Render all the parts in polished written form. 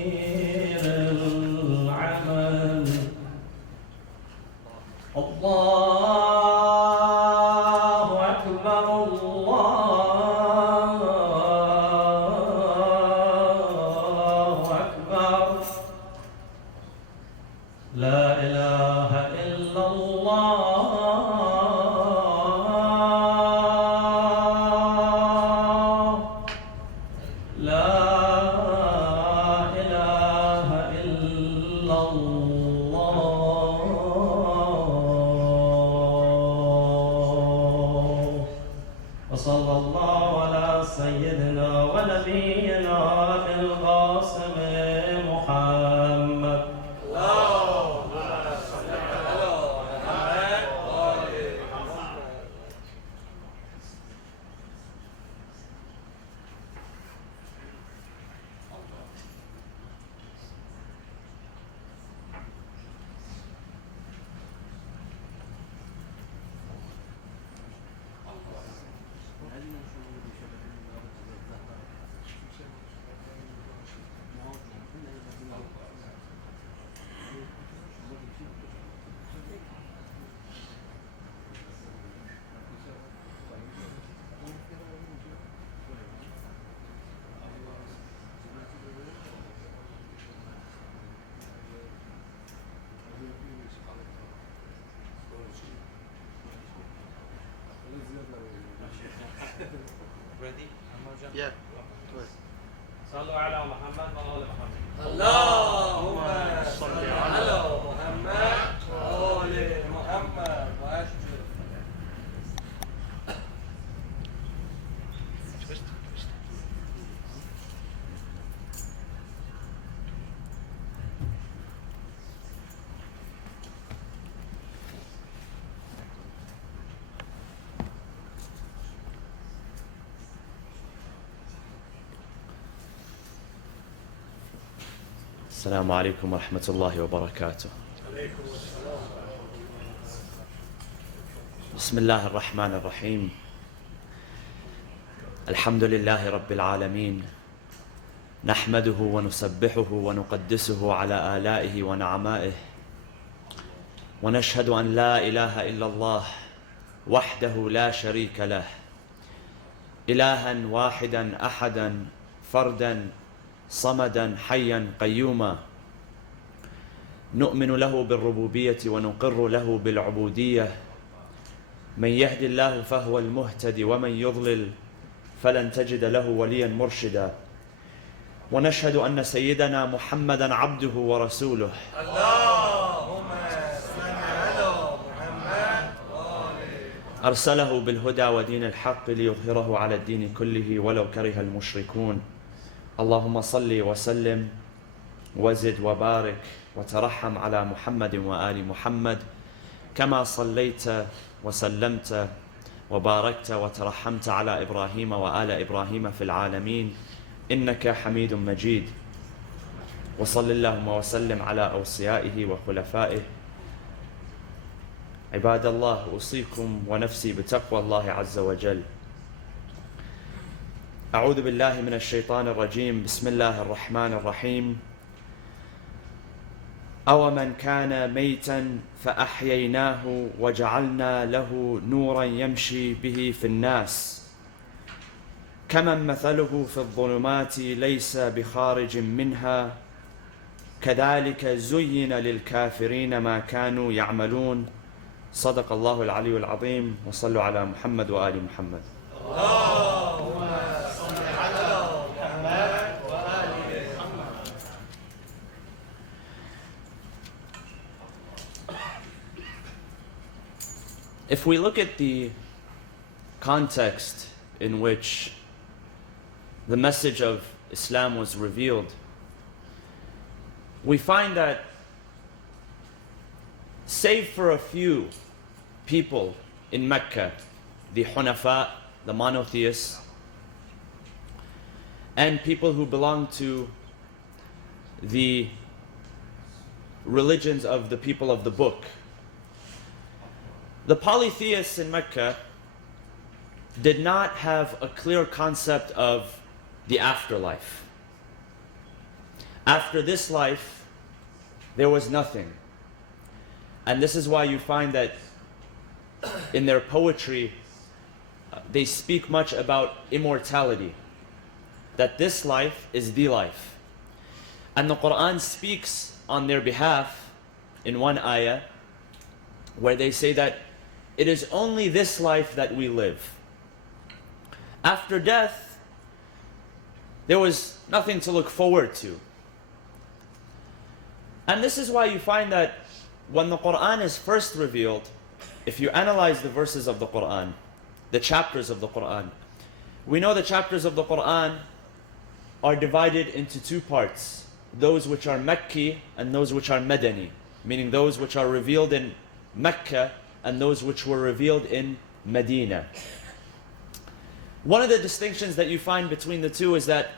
تقصير العمل. الله أكبر الله أكبر لا إله إلا الله لا إله إلا الله. وصلى الله على سيدنا ونبينا القاسم محمد. Ready? Yeah. صلوا على محمد وآل محمد. اللهم صل على محمد وآل محمد وأشهد. السلام عليكم ورحمة الله وبركاته. بسم الله الرحمن الرحيم. الحمد لله رب العالمين، نحمده ونسبحه ونقدسه على آلائه ونعمائه، ونشهد أن لا إله إلا الله وحده لا شريك له، إلها واحدا أحدا فردا صمدا حيا قيوما، نؤمن له بالربوبية ونقر له بالعبودية، من يهد الله فهو المهتدي ومن يضلل فلن تجد له وليا مرشدا، ونشهد أن سيدنا محمدا عبده ورسوله. اللهم صل على محمد وآله. أرسله بالهدى ودين الحق ليظهره على الدين كله ولو كره المشركون. اللهم صل وسلم وزد وبارك وترحم على محمد وآل محمد، كما صليت وسلمت وباركت وترحمت على إبراهيم وآل إبراهيم في العالمين إنك حميد مجيد. وصل اللهم وسلم على أوصيائه وخلفائه. عباد الله، أوصيكم ونفسي بتقوى الله عز وجل. أعوذ بالله من الشيطان الرجيم. بسم الله الرحمن الرحيم. أومن كان ميتا فأحييناه وجعلنا له نورا يمشي به في الناس كمن مثله في الظلمات ليس بخارج منها كذلك زين للكافرين ما كانوا يعملون. صدق الله العلي العظيم. وصلوا على محمد وآل محمد. اللهم صل على محمد وآل محمد. If we look at the context in which the message of Islam was revealed, we find that save for a few people in Mecca, the Hunafa, the monotheists, and people who belong to the religions of the people of the book, the polytheists in Mecca did not have a clear concept of the afterlife. After this life, there was nothing. And this is why you find that in their poetry, they speak much about immortality. That this life is the life. And the Quran speaks on their behalf in one ayah where they say that it is only this life that we live. After death, there was nothing to look forward to. And this is why you find that when the Quran is first revealed, if you analyze the verses of the Quran, the chapters of the Quran, we know the chapters of the Quran are divided into two parts. Those which are Makki and those which are Madani, meaning those which are revealed in Mecca and those which were revealed in Medina. One of the distinctions that you find between the two is that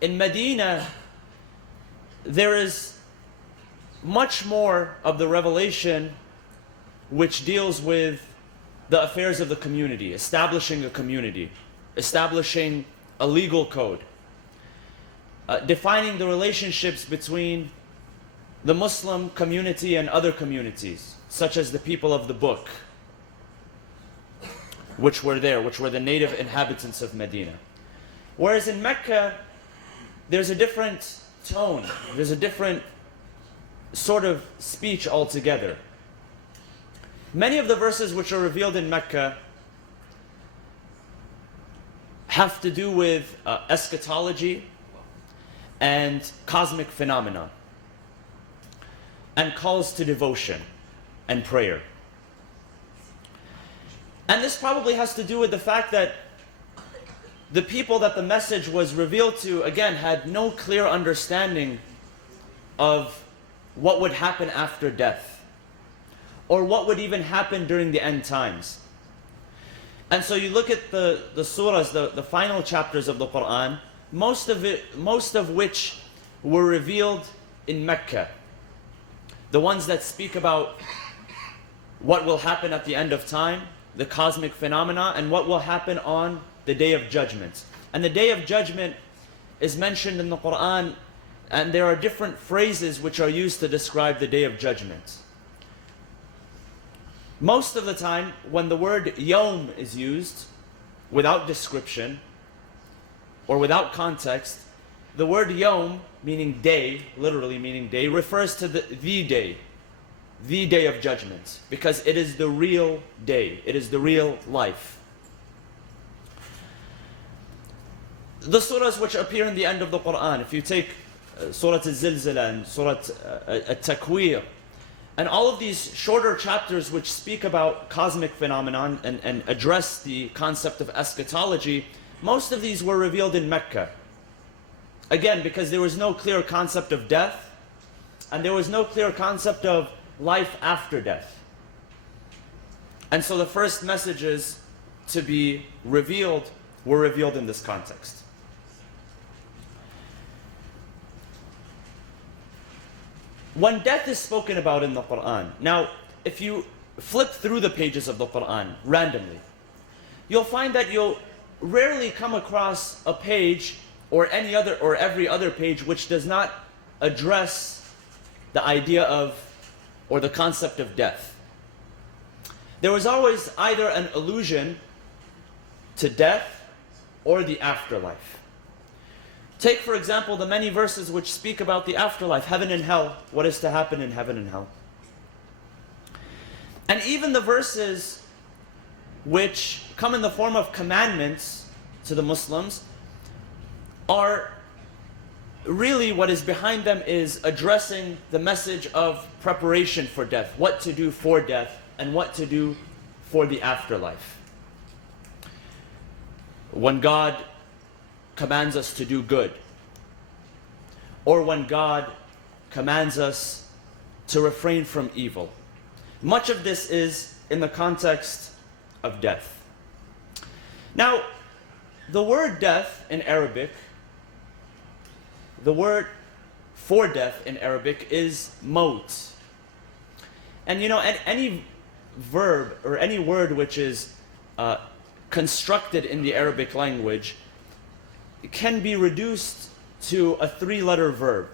in Medina, there is much more of the revelation which deals with the affairs of the community, establishing a community, establishing a legal code, defining the relationships between the Muslim community and other communities, such as the people of the book, which were there, which were the native inhabitants of Medina. Whereas in Mecca, there's a different tone, there's a different sort of speech altogether. Many of the verses which are revealed in Mecca have to do with eschatology and cosmic phenomena, and calls to devotion and prayer. And this probably has to do with the fact that the people that the message was revealed to, again, had no clear understanding of what would happen after death, or what would even happen during the end times. And so you look at the surahs, the final chapters of the Quran, most of which were revealed in Mecca. The ones that speak about what will happen at the end of time, the cosmic phenomena, and what will happen on the Day of Judgment. And the Day of Judgment is mentioned in the Quran, and there are different phrases which are used to describe the Day of Judgment. Most of the time, when the word Yawm is used, without description, or without context, the word Yawm, meaning day, literally meaning day, refers to the day of judgment, because it is the real day, it is the real life. The surahs which appear in the end of the Quran, if you take Surah Al-Zilzala and Surah Al-Takwir, and all of these shorter chapters which speak about cosmic phenomenon and address the concept of eschatology, most of these were revealed in Mecca. Again, because there was no clear concept of death, and there was no clear concept of life after death. And so the first messages to be revealed were revealed in this context. When death is spoken about in the Quran, now if you flip through the pages of the Quran randomly, you'll find that you'll rarely come across a page or any other or every other page which does not address the idea of or the concept of death. There was always either an allusion to death or the afterlife. Take, for example, the many verses which speak about the afterlife, heaven and hell, what is to happen in heaven and hell. And even the verses which come in the form of commandments to the Muslims are really, what is behind them is addressing the message of preparation for death, what to do for death and what to do for the afterlife. When God commands us to do good, or when God commands us to refrain from evil. Much of this is in the context of death. Now, the word death in Arabic, the word for death in Arabic is maut. And you know, any verb or any word which is constructed in the Arabic language can be reduced to a three-letter verb.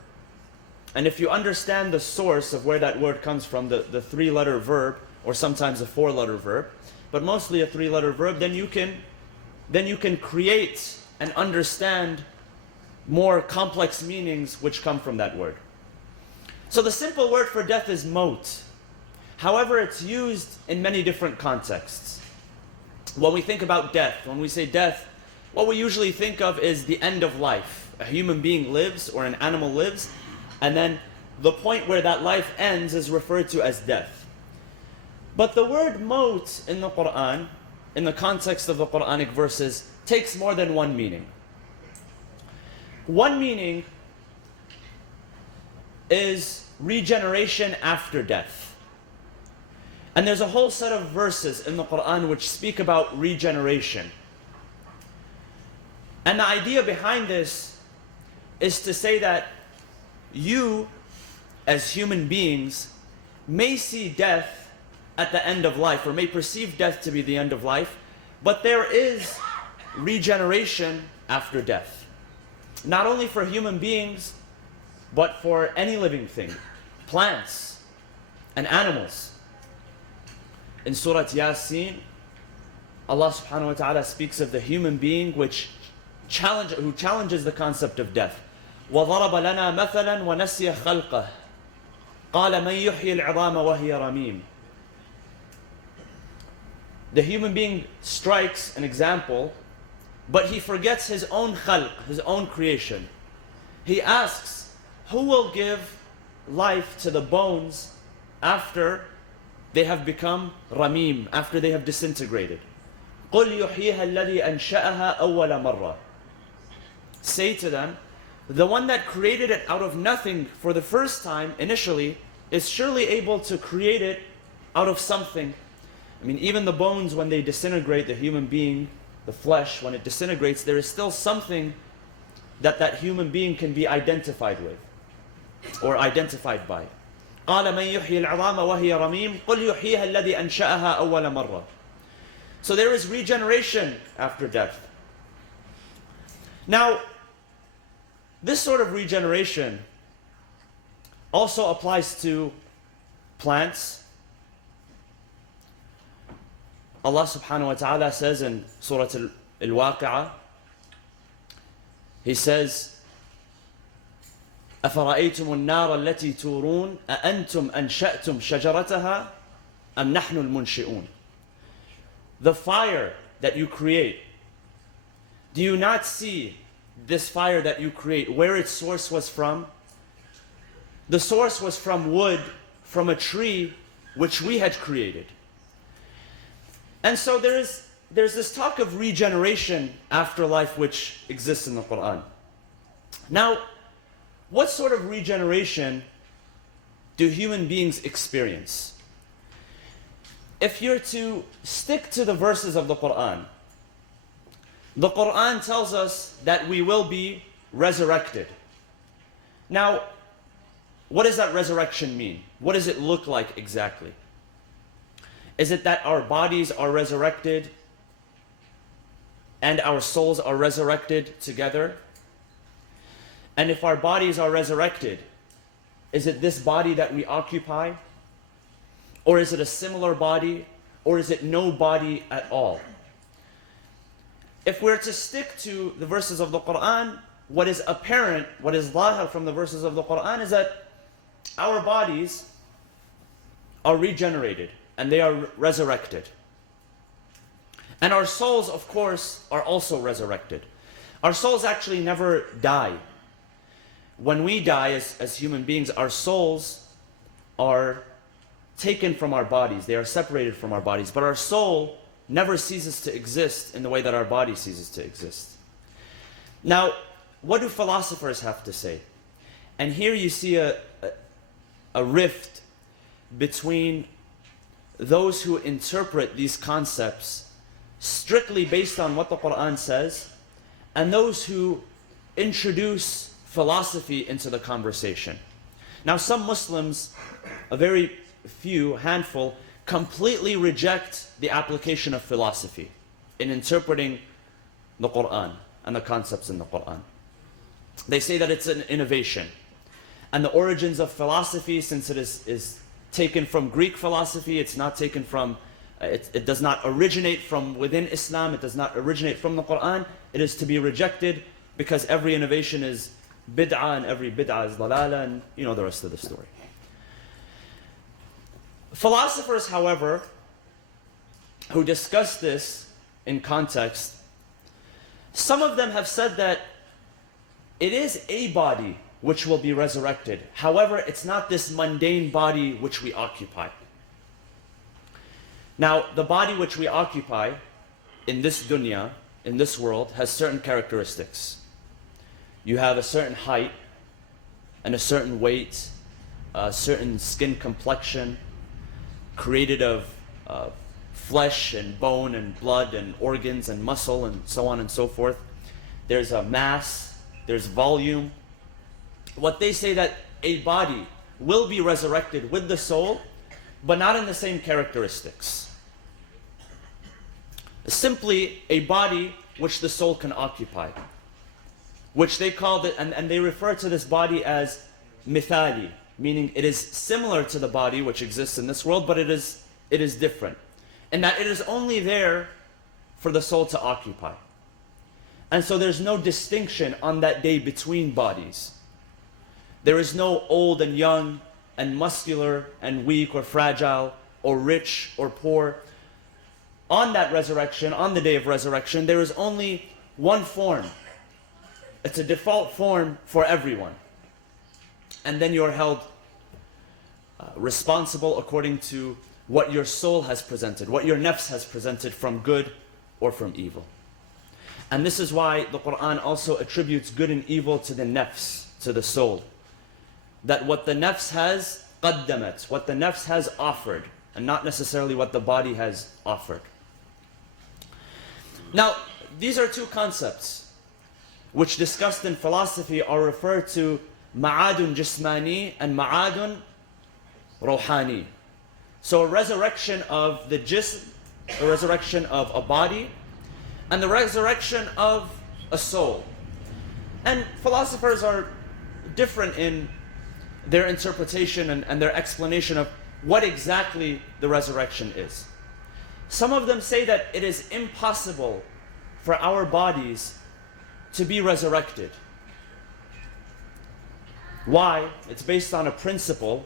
And if you understand the source of where that word comes from, the 3-letter verb, or sometimes a 4-letter verb, but mostly a 3-letter verb, then you can create and understand more complex meanings which come from that word. So the simple word for death is maut. However, it's used in many different contexts. When we think about death, when we say death, what we usually think of is the end of life. A human being lives or an animal lives, and then the point where that life ends is referred to as death. But the word maut in the Quran, in the context of the Quranic verses, takes more than one meaning. One meaning is regeneration after death. And there's a whole set of verses in the Quran which speak about regeneration. And the idea behind this is to say that you, as human beings, may see death at the end of life, or may perceive death to be the end of life, but there is regeneration after death. Not only for human beings, but for any living thing, plants and animals. In Surah Yasin, Allah subhanahu wa ta'ala speaks of the human being who challenges the concept of death. وَضَرَبَ لَنَا مَثَلًا وَنَسِيَ خَلْقَهُ قَالَ مَنْ يُحْيِي الْعِظَامَ وَهِيَ رَمِيمٌ. The human being strikes an example, but he forgets his own khalq, his own creation. He asks, who will give life to the bones after they have become ramim, after they have disintegrated? قُلْ يُحْيِيهَا الَّذِي أَنْشَأَهَا أَوَّلَ مَرَّةٍ. Say to them, the one that created it out of nothing for the first time, initially, is surely able to create it out of something. I mean, even the bones, when they disintegrate, the human being, the flesh, when it disintegrates, there is still something that human being can be identified with, or identified by. قال من يحيي العظام وهي رميم قل يحييها الذي أنشأها أول مرة. So there is regeneration after death. Now, this sort of regeneration also applies to plants. Allah subhanahu wa ta'ala says in Surah Al-Waqi'ah, He says, أَفَرَأَيْتُمُ النَّارَ الَّتِي تُورُونَ أَأَنْتُمْ أَنْشَأْتُمْ شَجَرَتَهَا أَمْ نَحْنُ الْمُنْشِئُونَ. The fire that you create, do you not see this fire that you create, where its source was from? The source was from wood, from a tree which we had created. And so there's this talk of regeneration after life which exists in the Quran. Now, what sort of regeneration do human beings experience? If you're to stick to the verses of the Quran tells us that we will be resurrected. Now, what does that resurrection mean? What does it look like exactly? Is it that our bodies are resurrected and our souls are resurrected together? And if our bodies are resurrected, is it this body that we occupy? Or is it a similar body? Or is it no body at all? If we're to stick to the verses of the Quran, what is apparent, what is zahir from the verses of the Quran is that our bodies are regenerated and they are resurrected. And our souls, of course, are also resurrected. Our souls actually never die. When we die as human beings, our souls are taken from our bodies. They are separated from our bodies. But our soul never ceases to exist in the way that our body ceases to exist. Now, what do philosophers have to say? And here you see a rift between those who interpret these concepts strictly based on what the Quran says, and those who introduce philosophy into the conversation. Now, some Muslims, a very few, handful, completely reject the application of philosophy in interpreting the Quran and the concepts in the Quran. They say that it's an innovation. And the origins of philosophy, since it is taken from Greek philosophy, it's not taken from, it does not originate from within Islam, it does not originate from the Quran, it is to be rejected because every innovation is bid'ah and every bid'ah is dalala, and you know the rest of the story. Philosophers, however, who discuss this in context, some of them have said that it is a body which will be resurrected. However, it's not this mundane body which we occupy. Now, the body which we occupy in this dunya, in this world, has certain characteristics. You have a certain height and a certain weight, a certain skin complexion, created of flesh and bone and blood and organs and muscle and so on and so forth. There's a mass, there's volume. What they say that a body will be resurrected with the soul, but not in the same characteristics. Simply a body which the soul can occupy, which they call it, and they refer to this body as mithali, meaning it is similar to the body which exists in this world, but it is different, and that it is only there for the soul to occupy. And so there's no distinction on that day between bodies. There is no old and young and muscular and weak or fragile or rich or poor. On that resurrection, on the day of resurrection, there is only one form. It's a default form for everyone. And then you're held responsible according to what your soul has presented, what your nafs has presented from good or from evil. And this is why the Quran also attributes good and evil to the nafs, to the soul. That what the nafs has qaddamat, what the nafs has offered, and not necessarily what the body has offered. Now, these are two concepts which discussed in philosophy are referred to ma'adun jismani and ma'adun ruhani. So a resurrection of the jism, a resurrection of a body, and the resurrection of a soul. And philosophers are different in their interpretation and their explanation of what exactly the resurrection is. Some of them say that it is impossible for our bodies to be resurrected. Why? It's based on a principle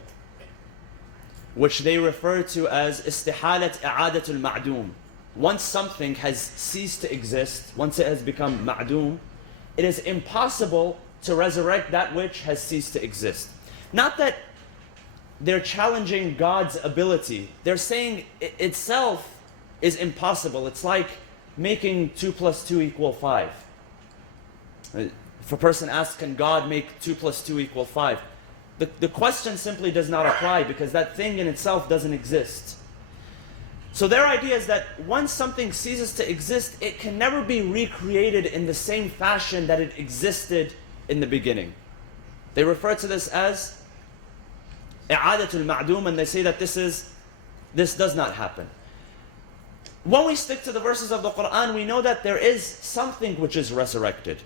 which they refer to as istihalat i'adatul ma'doom. Once something has ceased to exist, once it has become ma'doom, it is impossible to resurrect that which has ceased to exist. Not that they're challenging God's ability. They're saying it itself is impossible. It's like making 2 + 2 = 5. If a person asks, can God make 2 + 2 = 5? The question simply does not apply because that thing in itself doesn't exist. So their idea is that once something ceases to exist, it can never be recreated in the same fashion that it existed in the beginning. They refer to this as i'adatul ma'doom, and they say that this does not happen. When we stick to the verses of the Quran, we know that there is something which is resurrected.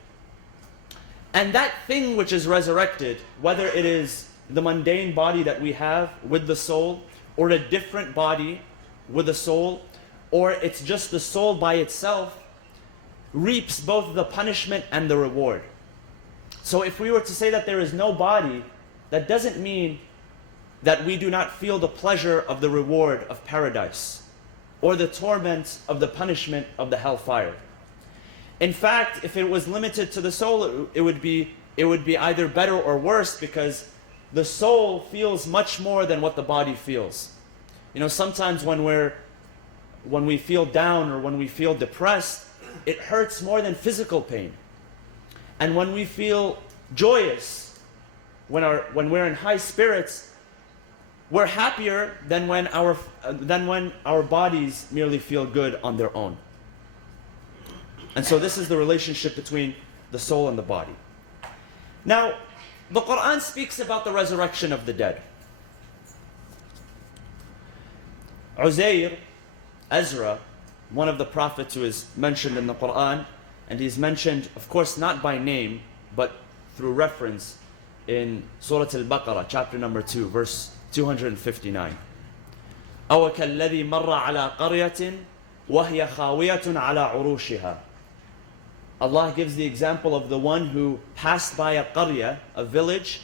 And that thing which is resurrected, whether it is the mundane body that we have with the soul, or a different body with a soul, or it's just the soul by itself, reaps both the punishment and the reward. So if we were to say that there is no body, that doesn't mean that we do not feel the pleasure of the reward of paradise, or the torment of the punishment of the hellfire. In fact, if it was limited to the soul, it would be either better or worse, because the soul feels much more than what the body feels. You know, sometimes when we feel down or when we feel depressed, it hurts more than physical pain. And when we feel joyous, when we're in high spirits, we're happier than when our bodies merely feel good on their own. And so this is the relationship between the soul and the body. Now, the Quran speaks about the resurrection of the dead. Uzair, Ezra, one of the prophets who is mentioned in the Quran, and he's mentioned, of course, not by name, but through reference in Surah Al-Baqarah, chapter number 2, verse 259. أَوَ كَالَّذِي مَرَّ عَلَىٰ قَرْيَةٍ وَهِيَ خَاوِيَةٌ عَلَىٰ عُرُوشِهَا. Allah gives the example of the one who passed by a qarya, a village,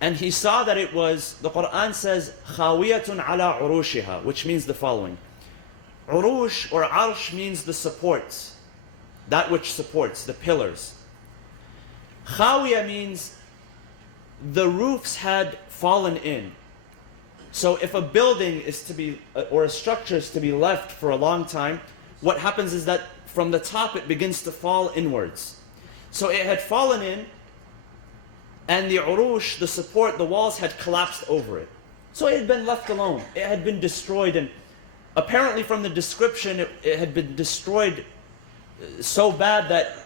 and he saw that it was, the Quran says, خَاوِيَةٌ عَلَىٰ عُرُوشِهَا, which means the following. Urush or arsh means the supports, that which supports, the pillars. Khawiya means the roofs had fallen in. So if a building is to be, or a structure is to be left for a long time, what happens is that from the top it begins to fall inwards. So it had fallen in, and the urush, the support, the walls had collapsed over it. So it had been left alone. It had been destroyed, and apparently from the description, it had been destroyed so bad that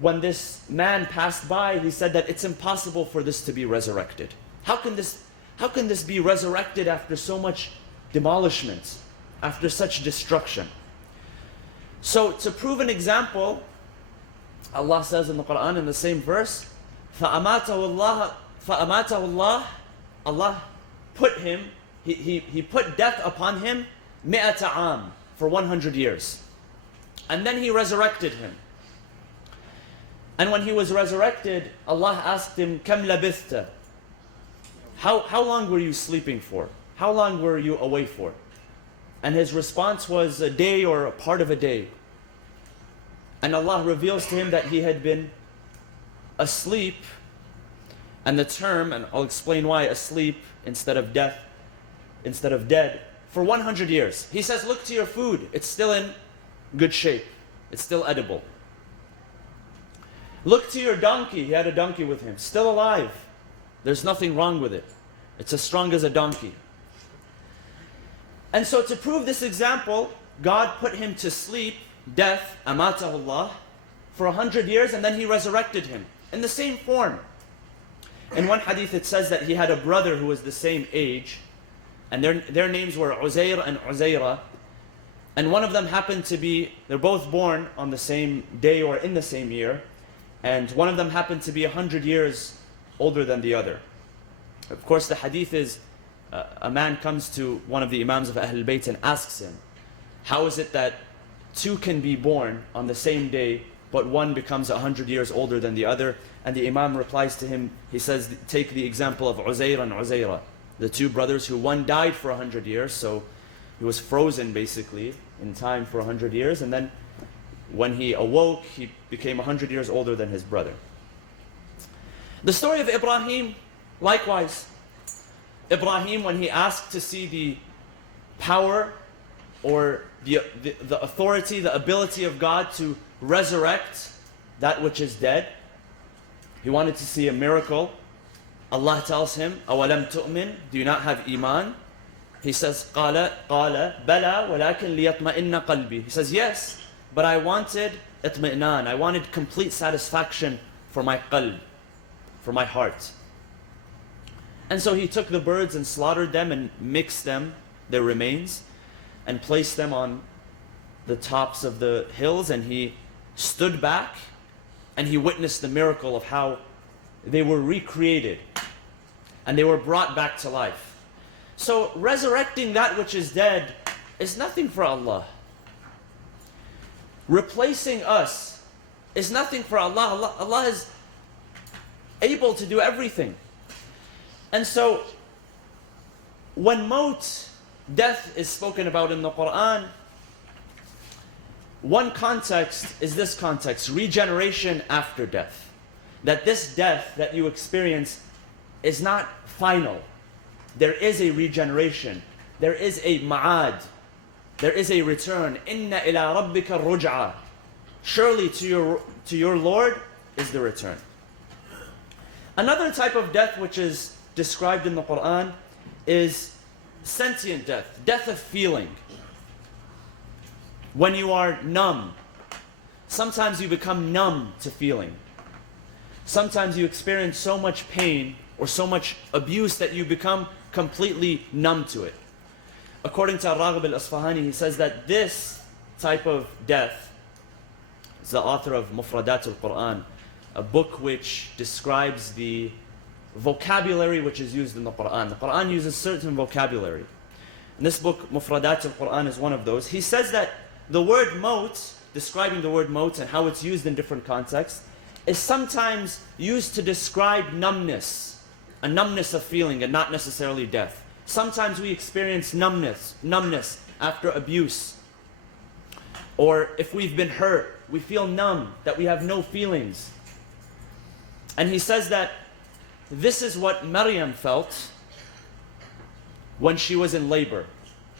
when this man passed by, he said that it's impossible for this to be resurrected. How can this be resurrected after so much demolishment, after such destruction? So to prove an example, Allah says in the Quran in the same verse, فَأَمَاتَهُ اللَّهُ, Allah put him, he put death upon him, مِئَةَ عَام, for 100 years. And then he resurrected him. And when he was resurrected, Allah asked him, كَمْ لَبِثْتَ? How long were you sleeping for? How long were you away for? And his response was a day or a part of a day. And Allah reveals to him that he had been asleep, and the term, and I'll explain why, asleep instead of death, instead of dead, for 100 years. He says, look to your food, it's still in good shape, it's still edible. Look to your donkey, he had a donkey with him, still alive, there's nothing wrong with it, it's as strong as a donkey. And so to prove this example, God put him to sleep, death, amatahu Allah, for 100 years, and then he resurrected him in the same form. In one hadith it says that he had a brother who was the same age, and their names were Uzair and Uzaira, and one of them happened to be, they're both born on the same day or in the same year, and one of them happened to be 100 years older than the other. Of course the hadith is, a man comes to one of the Imams of Ahlul Bayt and asks him, how is it that two can be born on the same day, but one becomes 100 years older than the other? And the Imam replies to him, he says, take the example of Uzair and Uzaira, the two brothers who one died for 100 years, so he was frozen basically in time for 100 years, and then when he awoke, he became 100 years older than his brother. The story of Ibrahim, likewise. Ibrahim, when he asked to see the power or the authority, the ability of God to resurrect that which is dead, he wanted to see a miracle. Allah tells him, أَوَلَمْ تُؤْمِنْ? Do you not have iman? He says, قَالَ بَلَى وَلَكِنْ لِيَطْمَئِنَّ قَلْبِي. He says, yes, but I wanted itmi'nan. I wanted complete satisfaction for my qalb, for my heart. And so he took the birds and slaughtered them and mixed them, their remains, and placed them on the tops of the hills, and he stood back and he witnessed the miracle of how they were recreated and they were brought back to life. So resurrecting that which is dead is nothing for Allah. Replacing us is nothing for Allah. Allah is able to do everything. And so when maut, death, is spoken about in the Quran, one context is this context, regeneration after death. That this death that you experience is not final. There is a regeneration. There is a ma'ad. There is a return. Inna ila rabbika ruj'a. Surely to your Lord is the return. Another type of death which is described in the Quran is sentient death, death of feeling. When you are numb, sometimes you become numb to feeling. Sometimes you experience so much pain or so much abuse that you become completely numb to it. According to Ar-Raghib al-Asfahani, he says that this type of death, is the author of Mufradat al-Quran, a book which describes the vocabulary which is used in the Quran. The Quran uses certain vocabulary. And this book, Mufradat al-Quran, is one of those. He says that the word maut, describing the word maut and how it's used in different contexts, is sometimes used to describe numbness, a numbness of feeling and not necessarily death. Sometimes we experience numbness after abuse. Or if we've been hurt, we feel numb, that we have no feelings. And he says that this is what Maryam felt when she was in labor,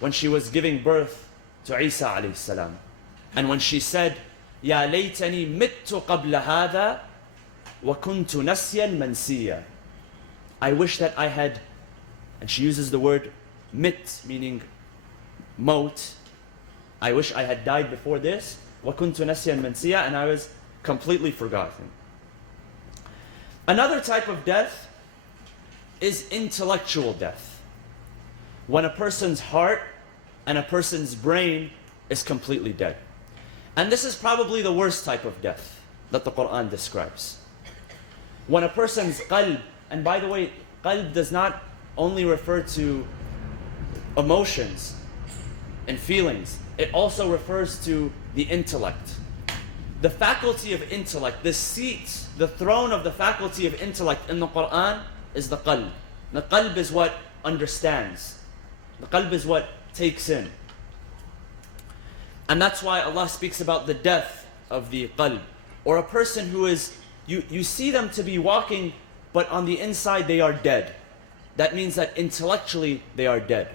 when she was giving birth to Isa alayhi salam. And when she said, Ya laytani mittu qabla hadha wa kuntu nasyan mansiya. I wish that I had, and she uses the word mit, meaning maut. I wish I had died before this. wa kuntu nasyan mansiya, and I was completely forgotten. Another type of death is intellectual death. When a person's heart and a person's brain is completely dead. And this is probably the worst type of death that the Quran describes. When a person's qalb, and by the way, qalb does not only refer to emotions and feelings, it also refers to the intellect. The faculty of intellect, the seat, the throne of the faculty of intellect in the Quran is the qalb. The qalb is what understands. The qalb is what takes in. And that's why Allah speaks about the death of the qalb. Or a person who is, you see them to be walking, but on the inside they are dead. That means that intellectually they are dead.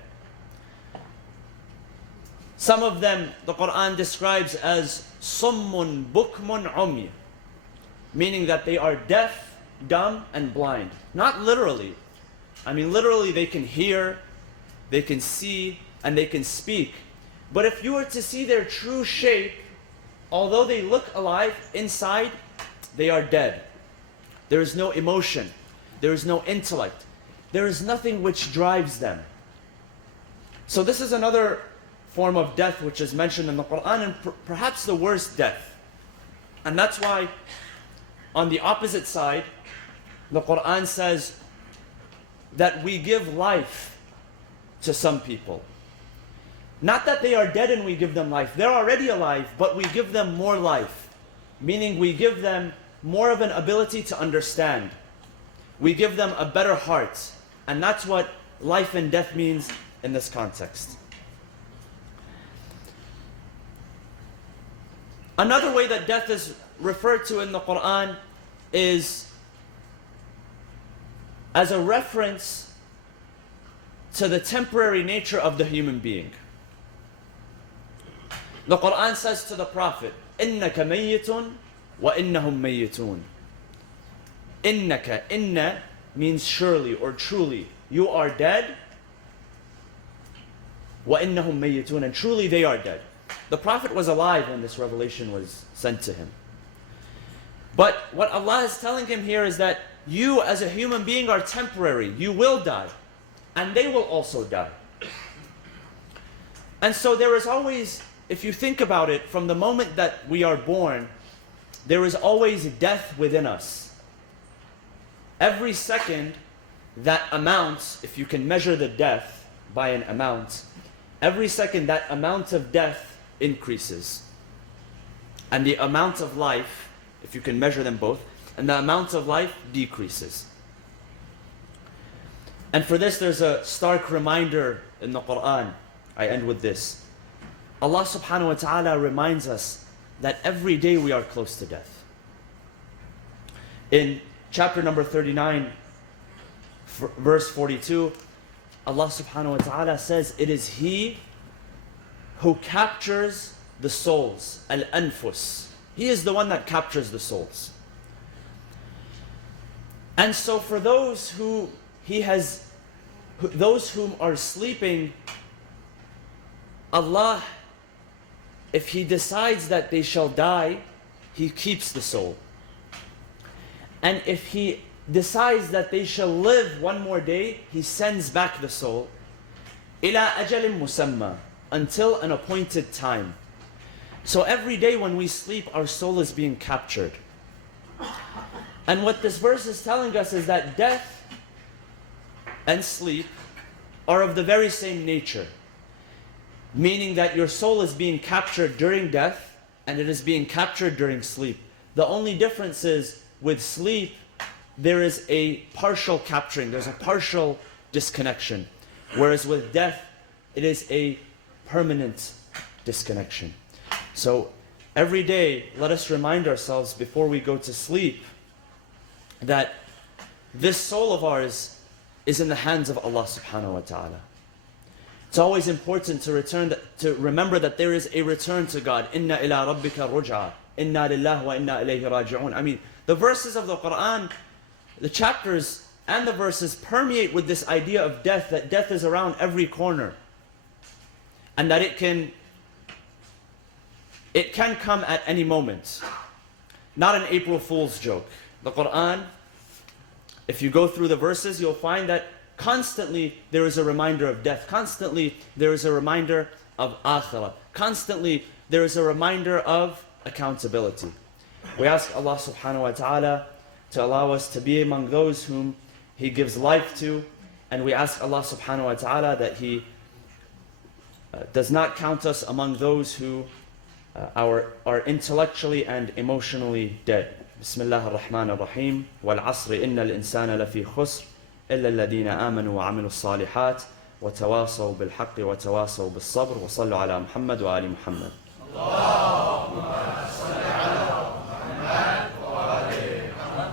Some of them, the Quran describes as summun bukmun umy, meaning that they are deaf, dumb, and blind. Not literally. I mean, literally they can hear, they can see, and they can speak. But if you were to see their true shape, although they look alive, inside they are dead. There is no emotion. There is no intellect. There is nothing which drives them. So this is another form of death which is mentioned in the Quran, and perhaps the worst death. And that's why on the opposite side, the Quran says that we give life to some people. Not that they are dead and we give them life. They're already alive, but we give them more life. Meaning we give them more of an ability to understand. We give them a better heart. And that's what life and death means in this context. Another way that death is referred to in the Quran is as a reference to the temporary nature of the human being. The Quran says to the Prophet, إِنَّكَ مَيِّتٌ وَإِنَّهُمْ مَيِّتُونَ. Inna means surely or truly. You are dead. وَإِنَّهُمْ مَيِّتُونَ, and truly they are dead. The Prophet was alive when this revelation was sent to him. But what Allah is telling him here is that you as a human being are temporary. You will die. And they will also die. And so there is always, if you think about it, from the moment that we are born, there is always death within us. Every second, that amount, if you can measure the death by an amount, every second that amount of death increases. And the amount of life, if you can measure them both, and the amount of life decreases. And for this there's a stark reminder in the Quran. I end with this. Allah subhanahu wa ta'ala reminds us that every day we are close to death. In chapter number 39, verse 42, Allah subhanahu wa ta'ala says, it is He who captures the souls, al-anfus. He is the one that captures the souls. And so for those who those whom are sleeping, Allah, if He decides that they shall die, He keeps the soul. And if He decides that they shall live one more day, He sends back the soul إِلَىٰ أَجَلٍ مُسَمَّى, until an appointed time. So every day when we sleep, our soul is being captured. And what this verse is telling us is that death and sleep are of the very same nature. Meaning that your soul is being captured during death and it is being captured during sleep. The only difference is with sleep, there is a partial capturing, there's a partial disconnection. Whereas with death, it is a permanent disconnection. So every day, let us remind ourselves before we go to sleep that this soul of ours is in the hands of Allah subhanahu wa ta'ala. It's always important to remember that there is a return to God. Inna ila rabbika ruj'a. Inna lillahi wa inna ilayhi raji'un. I mean, the verses of the Quran, the chapters and the verses permeate with this idea of death, that death is around every corner. And that it can come at any moment. Not an April Fool's joke. The Quran, if you go through the verses, you'll find that constantly there is a reminder of death. Constantly there is a reminder of akhirah. Constantly there is a reminder of accountability. We ask Allah subhanahu wa ta'ala to allow us to be among those whom He gives life to. And we ask Allah subhanahu wa ta'ala that He does not count us among those who are intellectually and emotionally dead. Bismillah ar-Rahman ar-Rahim. Wal asri inna al-insana lafi khusr illa alladhina amanu wa amilu salihat wa tawasaw bil haqqi wa tawasaw bil sabr wa sallu ala Muhammad wa ali Muhammad. Allahumma salli ala Muhammad wa ali Muhammad.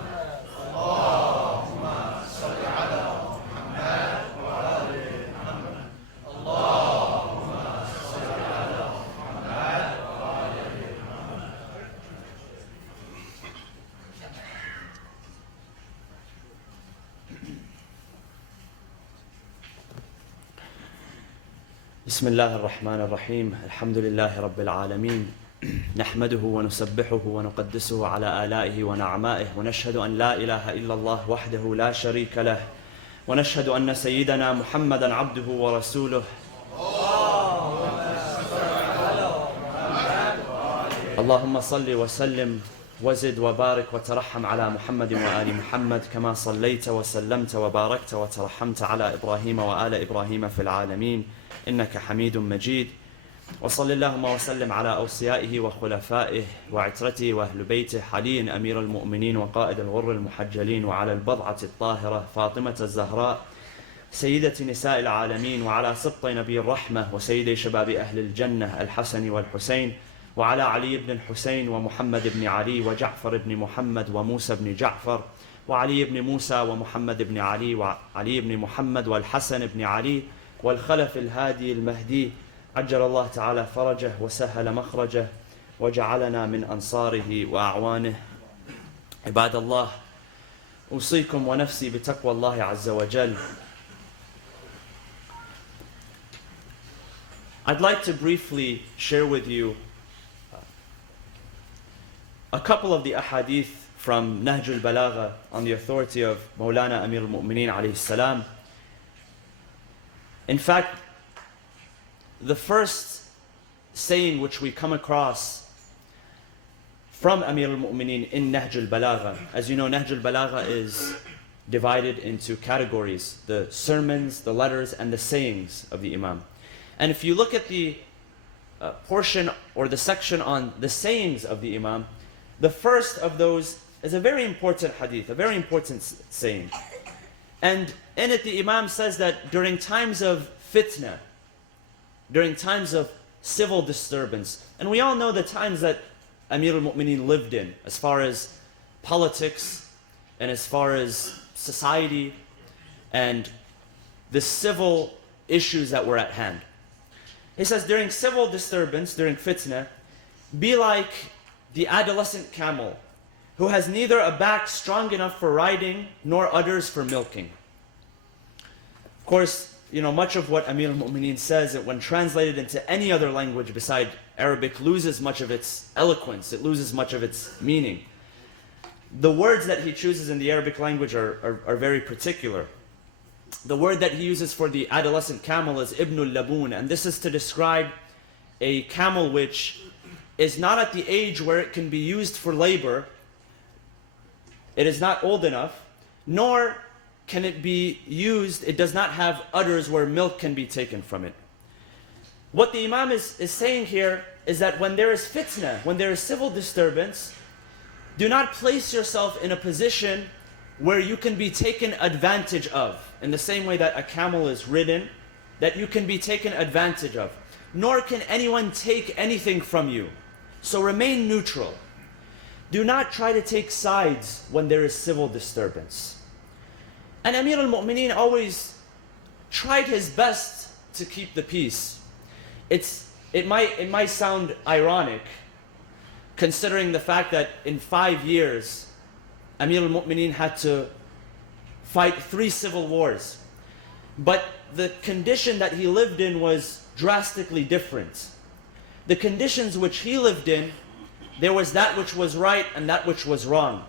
Allahumma salli ala Muhammad wa ali Muhammad. Allahumma salli ala Muhammad wa ali Muhammad. بسم الله الرحمن الرحيم. الحمد لله رب العالمين. نحمده ونسبحه ونقدسه على آلائه ونعمائه ونشهد أن لا إله إلا الله وحده لا شريك له ونشهد أن سيدنا محمدا عبده ورسوله. اللهم صل وسلم وزد وبارك وترحم على محمد وآل محمد كما صليت وسلمت وباركت وترحمت على إبراهيم وآل إبراهيم في العالمين إنك حميد مجيد. وصل اللهم وسلم على أوصيائه وخلفائه وعترته وأهل بيته علي أمير المؤمنين وقائد الغر المحجلين وعلى البضعة الطاهرة فاطمة الزهراء سيدة نساء العالمين وعلى سبط نبي الرحمة وسيد شباب أهل الجنة الحسن والحسين وعلى علي بن الحسين ومحمد بن علي وجعفر بن محمد وموسى بن جعفر وعلي بن موسى ومحمد بن علي وعلي بن محمد والحسن بن علي والخلف الهادي المهدي عجل الله تعالى فرجه وسهل مخرجه وجعلنا من أنصاره وأعوانه. عباد الله، أوصيكم ونفسي بتقوى الله عز وجل. I'd like to briefly share with you a couple of the ahadith from Nahj al-Balagha on the authority of Mawlana Amir al-Mu'mineen alayhi salam. In fact, the first saying which we come across from Amir al-Mu'mineen in Nahj al-Balagha, as you know, Nahj al-Balagha is divided into categories: the sermons, the letters, and the sayings of the Imam. And if you look at the portion or the section on the sayings of the Imam, the first of those is a very important hadith, a very important saying. And in it the Imam says that during times of fitna, during times of civil disturbance, and we all know the times that Amir al-Mu'mineen lived in, as far as politics and as far as society and the civil issues that were at hand. He says, during civil disturbance, during fitna, be like the adolescent camel who has neither a back strong enough for riding nor udders for milking. Of course, you know, much of what Amir al-Mu'mineen says, when translated into any other language beside Arabic, loses much of its eloquence, it loses much of its meaning. The words that he chooses in the Arabic language are very particular. The word that he uses for the adolescent camel is Ibnul Laboon, and this is to describe a camel which is not at the age where it can be used for labor, It is not old enough, nor can it be used, it does not have udders where milk can be taken from it. What the Imam is saying here is that when there is fitna, when there is civil disturbance, do not place yourself in a position where you can be taken advantage of, in the same way that a camel is ridden, that you can be taken advantage of. Nor can anyone take anything from you. So remain neutral. Do not try to take sides when there is civil disturbance. And Amir al-Mu'mineen always tried his best to keep the peace. It might sound ironic, considering the fact that in 5 years, Amir al-Mu'mineen had to fight 3 civil wars. But the condition that he lived in was drastically different. The conditions which he lived in, there was that which was right and that which was wrong.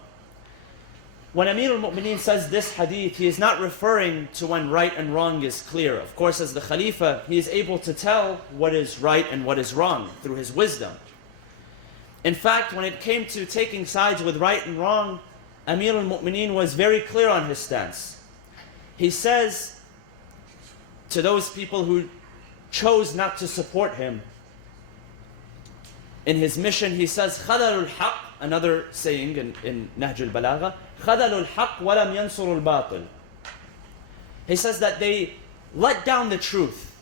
When Amir al-Mu'mineen says this hadith, he is not referring to when right and wrong is clear. Of course, as the Khalifa, he is able to tell what is right and what is wrong through his wisdom. In fact, when it came to taking sides with right and wrong, Amir al-Mu'mineen was very clear on his stance. He says to those people who chose not to support him, in his mission, he says, خَذَلُوا الْحَقِّ, another saying in Nahj al-Balagha, خَذَلُوا الْحَقِّ وَلَمْ يَنْصُرُوا الْبَاطِلِ. He says that they let down the truth.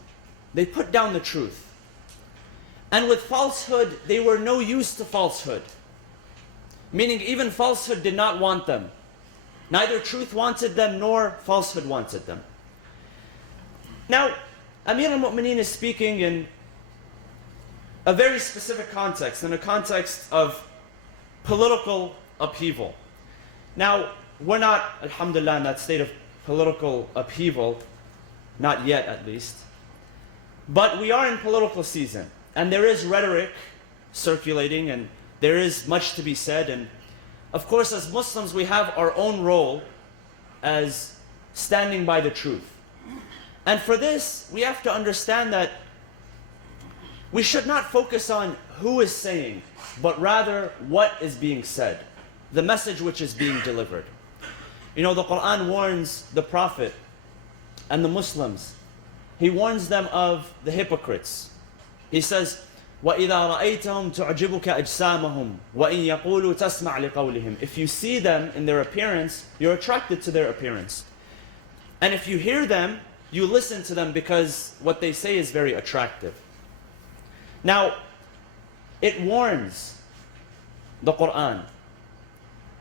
They put down the truth. And with falsehood, they were no use to falsehood. Meaning even falsehood did not want them. Neither truth wanted them, nor falsehood wanted them. Now, Amir al-Mu'mineen is speaking in a very specific context, in a context of political upheaval. Now, we're not, alhamdulillah, in that state of political upheaval, not yet at least, but we are in political season, and there is rhetoric circulating, and there is much to be said, and of course, as Muslims, we have our own role as standing by the truth. And for this, we have to understand that we should not focus on who is saying, but rather what is being said, the message which is being delivered. You know, the Quran warns the Prophet and the Muslims. He warns them of the hypocrites. He says, وَإِذَا رَأَيْتَهُمْ تُعْجِبُكَ أَجْسَامَهُمْ وَإِن يَقُولُوا تَسْمَعْ لِقَوْلِهِمْ. If you see them in their appearance, you're attracted to their appearance. And if you hear them, you listen to them because what they say is very attractive. Now, it warns, the Quran,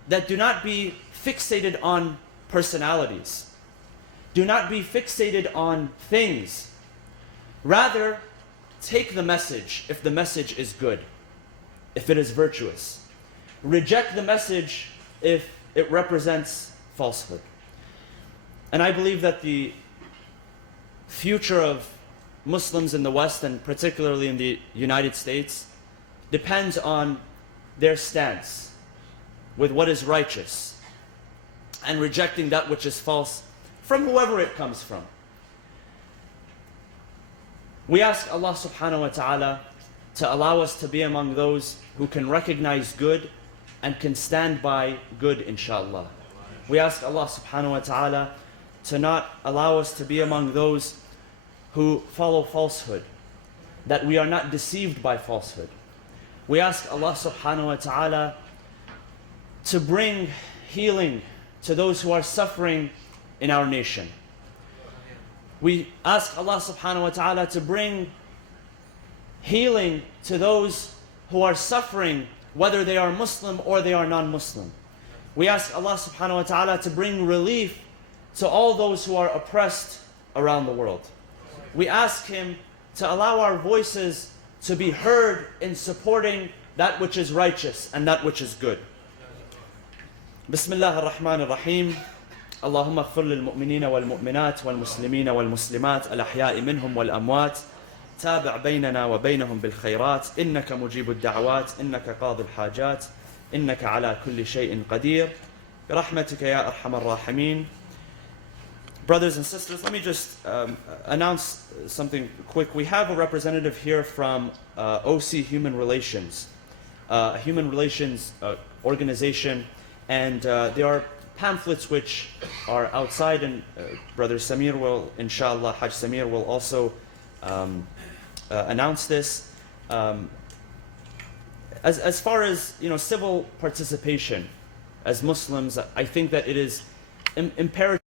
that do not be fixated on personalities. Do not be fixated on things. Rather, take the message if the message is good, if it is virtuous. Reject the message if it represents falsehood. And I believe that the future of Muslims in the West, and particularly in the United States, depends on their stance with what is righteous and rejecting that which is false from whoever it comes from. We ask Allah subhanahu wa ta'ala to allow us to be among those who can recognize good and can stand by good, inshallah. We ask Allah subhanahu wa ta'ala to not allow us to be among those who follow falsehood, that we are not deceived by falsehood. We ask Allah subhanahu wa ta'ala to bring healing to those who are suffering in our nation. We ask Allah subhanahu wa ta'ala to bring healing to those who are suffering, whether they are Muslim or they are non-Muslim. We ask Allah subhanahu wa ta'ala to bring relief to all those who are oppressed around the world. We ask Him to allow our voices to be heard in supporting that which is righteous and that which is good. Bismillah ar-Rahman ar-Rahim. اللهم اغفر للمؤمنين والمؤمنات والمسلمين والمسلمات الأحياء منهم والأموات تابع بيننا وبينهم بالخيرات إنك مجيب الدعوات إنك قاضي الحاجات إنك على كل شيء قدير برحمتك يا أرحم الراحمين. Brothers and sisters, let me just announce something quick. We have a representative here from OC Human Relations, a human relations organization, And there are pamphlets which are outside, and Brother Samir will, inshallah, Hajj Samir will also announce this. As far as civil participation as Muslims, I think that it is imperative